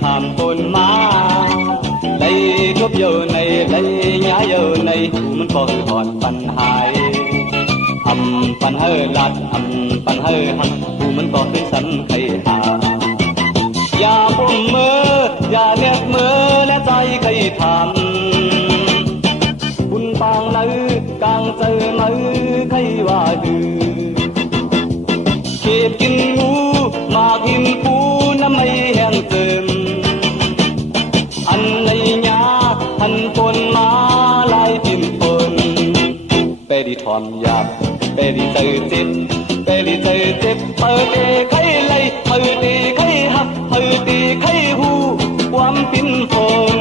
tham phồn má lấy thuốc dầu này lấy nhá dầu này mình có hư hòn phần hai phần hơi lạt phần hơi hằn mình có hư sân khay hàอย่าปุ่มมืออย่าเน็บมือและใจใครทำบุญปางไหนกลางใจไหนใครว่าดื้อเก็บกินงูมากินปูน้ำไม่แห้งเติมอันในหญ้าพันปนมาลายดินปนเปรีทอมหยาบเปรีใจเจ็บเปรีใจเจ็บเปิดเอใครไล่เปิดเอใครหักเปิดเอใครหูความปิ่นปน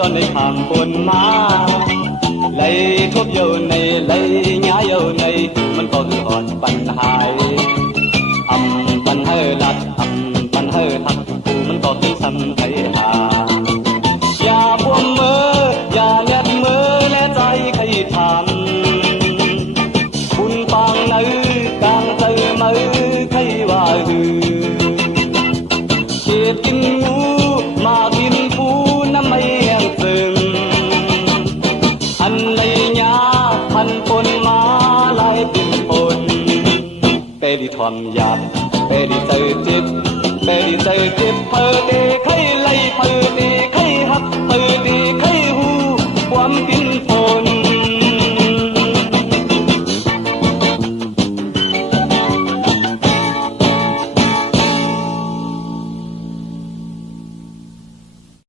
ตอนในขามปนมาไหลทบเยาในไหลหญ้าเยาในมันก็คือหอดปัญหาปัญหาลัดปัญหาทักมันก็คือซ้ำไทยหาอย่าพวงมืออย่าเน็บมือและใจใครทำบุญปางไหนกลางใจมือใครว่าหือเก็บกินงูมากินปูน้ำไม่แห้งซึมอันในหญ้าพันปนมาลายปิ่นปนเปรีทอมหยาบเปรีใจเจ็บเปรีใจเจ็บเปิดเอไข่ไล่เปิดเอไข่หักเปิดเอไข่หูความปิ่น